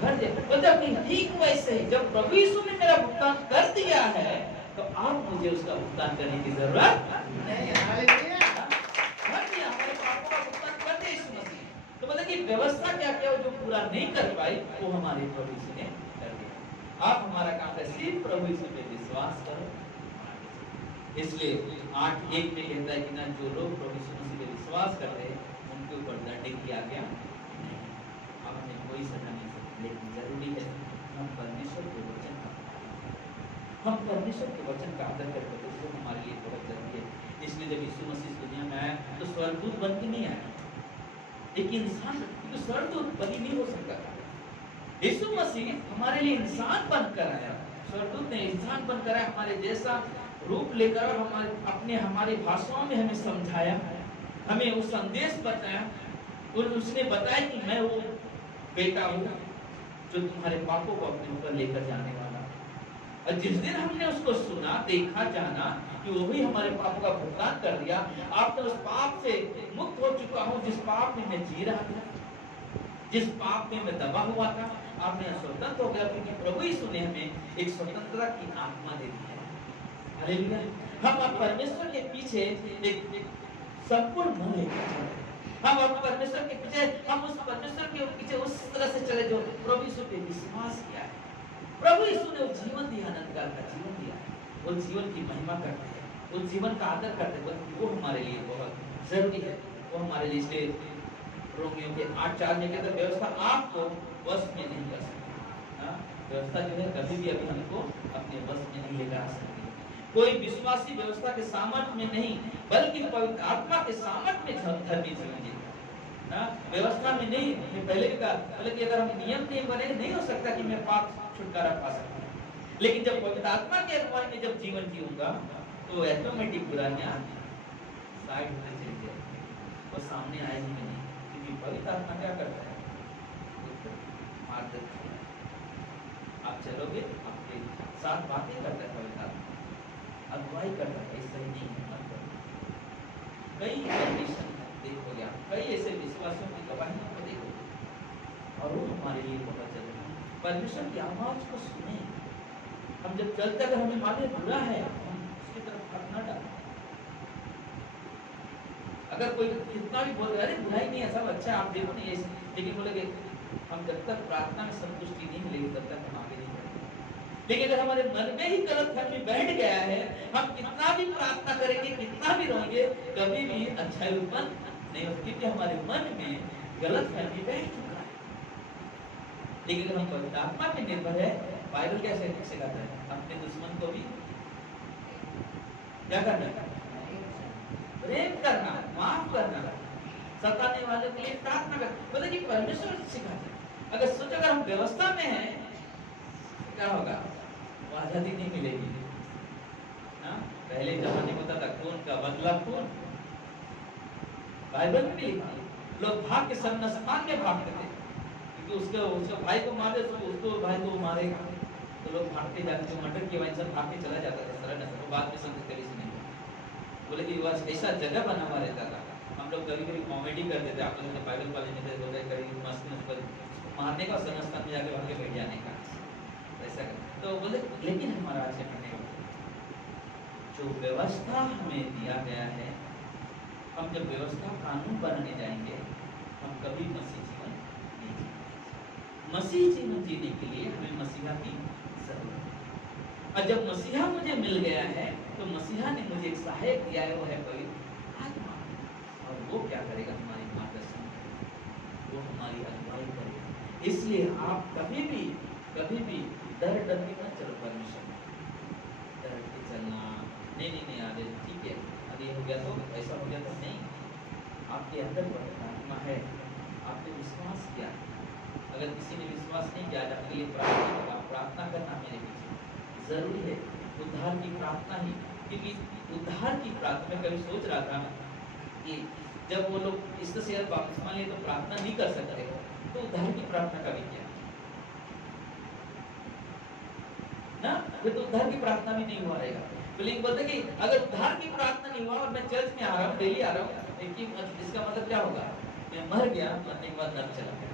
भर दे। बोलता ठीक वैसे ही जब प्रभु यीशु ने मेरा भुगतान कर दिया है तो आप मुझे उसका भुगतान करने की जरूरत नहीं है। हालेलुया, भर दिया, हमारे पापों का भुगतान कर दिया यीशु मसीह। तो मतलब कि व्यवस्था क्या क्या जो पूरा नहीं कर पाई वो हमारे प्रभु यीशु ने कर दिया। आप हमारा काम है सिर्फ प्रभु यीशु पे विश्वास करो। इसलिए 8:1 में कहता है कि ना जो लोग प्रभु यीशु मसीह पे विश्वास करते हैं उनके ऊपर दंड किया गया नहीं, अब हमें कोई सजा नहीं सकती, लेकिन जरूरी है हम परमेश्वर के वचन का हम परमेश्वर के वचन का आदर करते थे, जो हमारे लिए बहुत जरूरी है। इसलिए जब यीशु मसीह इस दुनिया में आया तो स्वर्गदूत बन के नहीं आया, एक इंसान, क्योंकि स्वर्गदूत बलि नहीं हो सकता था। यीशु मसीह हमारे लिए इंसान बनकर आया, स्वर्गदूत ने इंसान बनकर आया, हमारे जैसा रूप लेकर और हमारी भाषाओं में हमें समझाया, हमें वो संदेश बताया, और उसने बताया कि मैं वो बेटा हूँ जो तुम्हारे पापों को अपने ऊपर लेकर जाने वाला। और जिस दिन हमने उसको सुना, देखा, जाना कि वो भी हमारे पापों का भुगतान कर दिया, आप तो उस पाप से मुक्त हो चुका हूँ जिस पाप में मैं जी रहा था, जिस पाप में मैं दबा हुआ था, आपने स्वतंत्र हो गया, क्योंकि प्रभु यीशु ने हमें एक स्वतंत्रता की आत्मा दे दी है। हालेलुया। हम अब परमेश्वर के पीछे एक संपूर्ण मन लेकर चल रहे हैं। हम अब परमेश्वर के पीछे, हम उस परमेश्वर के पीछे उस तरह से चले जो प्रभु यीशु पे विश्वास किया है। प्रभु यीशु ने वो जीवन दिया, अनंतकाल का जीवन दिया है, वो जीवन की महिमा करते हैं, वो जीवन का आदर करते हैं, वो हमारे लिए बहुत जरूरी है। वो हमारे लिए, इसलिए रोमियो के 8:4 में कहता है, व्यवस्था आपको वश में नहीं कर सकती। व्यवस्था जो है कभी भी अभी हमको अपने वश में नहीं लेकर आ सकती। कोई विश्वासी व्यवस्था के सामर्थ्य में नहीं, बल्कि पवित्र आत्मा के सामर्थ्य में धर्मी जीवन जीता। व्यवस्था में नहीं, मैं पहले भी कहा, कि अगर हम नियम नहीं बने, नहीं हो सकता कि मैं पाप छुटकारा पा सकूं। लेकिन जब पवित्र आत्मा के अगुवाई में जब जीवन जीऊंगा तो ऑटोमेटिक बुराइयां साइड होने चली जाएगी, वो सामने आएगी नहीं, क्योंकि पवित्र आत्मा क्या करता है, मार्गदर्शन। आप चलोगे, आपके साथ बातें करता है पवित्र आत्मा, अगुवाई करता है, सही नहीं है मत करो। कई कंडीशन देखोगे आप, कई ऐसे विश्वासियों की गवाहियों को देखोगे, और वो हमारे लिए बहुत जरूरी है। परमेश्वर की आवाज को सुने। हम जब चलते, अगर हमें मालूम बुरा है, हम उसकी तरफ हाथ ना डालें। अगर कोई कितना भी बोल रहा है, बुराई नहीं है, सब अच्छा है, आप देखो नहीं ऐसे, लेकिन बोलेगे हम जब तक प्रार्थना में संतुष्टि नहीं मिलेगी तब तक हम आगे नहीं बढ़ेंगे। लेकिन अगर हमारे मन में ही गलतफहमी बैठ गया है, हम कितना भी प्रार्थना करेंगे, कितना भी रोएंगे, कभी भी अच्छाई उत्पन्न नहीं होती, क्योंकि हमारे मन में गलतफहमी बैठ चुका है। लेकिन अगर हम पवित्र आत्मा पे निर्भर है, बाइबल कैसे सिखाता है, अपने दुश्मन को भी क्या करना, प्रेम करना, माफ करना, सताने वाले के लिए प्रार्थना करना, बोले कि परमेश्वर सिखाता है। अगर सोचो, अगर हम व्यवस्था में हैं तो क्या होगा, वो आजादी नहीं मिलेगी। पहले जमाने में होता था खून का बदला खून, बाइबल में भी लिखा, लोग भाग के शमशान में भागते थे, क्योंकि उसके भाई को मारे तो उसको भाई को मारेगा, तो लोग भागते जाते थे, मर्डर की वजह से भाग के चला जाता था सरल नस्ल, बाद में समझते भी नहीं। बोले कि वह ऐसा जगह बना हुआ रहता था। हम लोग कभी कभी कॉमेडी करते थे, आप लोग बाइबल कॉलेज में थे, बोले कभी मस्ती पर मारने का, शमशान में जाके भाग के बैठ जाने का, ऐसा कर। तो बोले लेकिन हमारा आज करने का जो व्यवस्था हमें दिया गया है, हम जब व्यवस्था कानून बनाने जाएंगे, हम कभी मसीह जीवन नहीं जीएंगे। मसीह जीवन जीने के लिए हमें मसीहा की जरूरत है। और जब मसीहा मुझे मिल गया है, तो मसीहा ने मुझे एक सहायक दिया है, वो है पवित्र आत्मा। और वो क्या करेगा, हमारी मार्गदर्शन करेगा, वो हमारी अगुवाई करेगा। इसलिए आप कभी भी डर के मत चलो परमेश्वर में, डर के चलना नहीं आगे ठीक है, अभी हो गया तो ऐसा हो गया तो नहीं, आपके अंदर पवित्र आत्मा है, आपने विश्वास किया। अगर किसी ने विश्वास नहीं किया, आपके लिए प्रार्थना करना मेरे पीछे जरूरी है। उद्धार की प्रार्थना ही, क्योंकि उद्धार की प्रार्थना में कभी सोच रहा था कि जब वो लोग इस तरह से बपतिस्मा लिए तो प्रार्थना नहीं कर सकते, तो उद्धार की प्रार्थना का भी क्या ना, फिर तो उद्धार की प्रार्थना भी नहीं हुआ रहेगा। तो लेकिन बोलते कि अगर उद्धार की प्रार्थना नहीं हुआ और मैं चर्च में आ रहा हूँ, डेली आ रहा हूँ, इसका मतलब क्या होगा, मैं मर गया, मरने के बाद नर्क चला गया,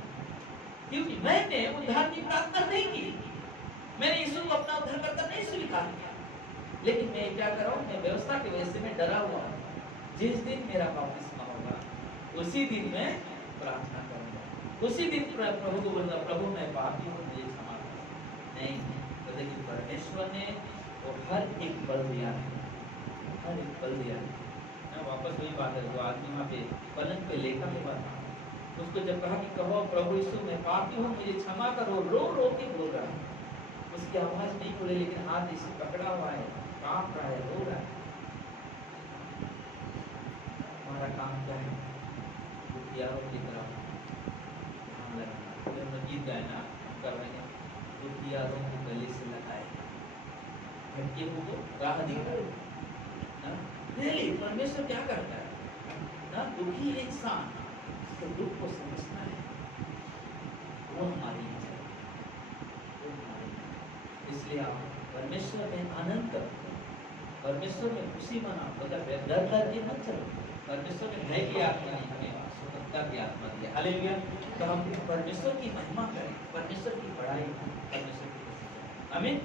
क्योंकि मैंने उद्धार की प्रार्थना नहीं की, मैंने यीशु को अपना उद्धारकर्ता नहीं स्वीकार किया। लेकिन मैं क्या कर रहा हूँ, मैं व्यवस्था की वजह से मैं डरा हुआ हूँ, जिस दिन मेरा बपतिस्मा होगा उसी दिन मैं प्रार्थना करूंगा, उसी दिन प्रभु को बोलूंगा, प्रभु मैं पापी हूँ, मुझे क्षमा कर। नहीं, तो देखिए परमेश्वर ने वो हर एक बल दिया है, हर एक बल दिया है। वापस वही बात है, जो आदमी वहाँ पे पलंग पे लेटा हुआ था, उसको जब कहा कि कहो प्रभु यीशु मैं पापी हूँ, मुझे क्षमा करो, रो रो के बोल रहा है, उसकी आवाज नहीं खुले लेकिन हाथ इसे पकड़ा हुआ है, कांप रहा है, रो रहा है। हमारा काम क्या है? दुखियारों की तरफ ध्यान लगाना। जब हम गीत गाए ना कर रहे हैं, दुखियारों को गले से लगाए, भटके को राह दिखाए ना। रियली परमेश्वर क्या करता है ना? दुखी है इंसान, उसके दुख को समझना है, वो हमारे लिए चलता है, वो हमारे लिए। इसलिए आप परमेश्वर में आनंद करो, परमेश्वर में खुशी मनाओ। मतलब डर करके मत चलो। परमेश्वर में भय की आत्मा नहीं, हमें स्वतंत्रता की आत्मा दी है। हालेलुया। तो हम परमेश्वर की महिमा करें, परमेश्वर की बड़ाई करें, परमेश्वर की खुशी करें। आमीन।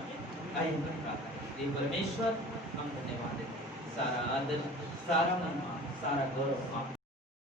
आइए हम प्रार्थना करें। हे परमेश्वर, हम धन्यवाद देते हैं। सारा आदर, सारा महिमा, सारा गौरव आप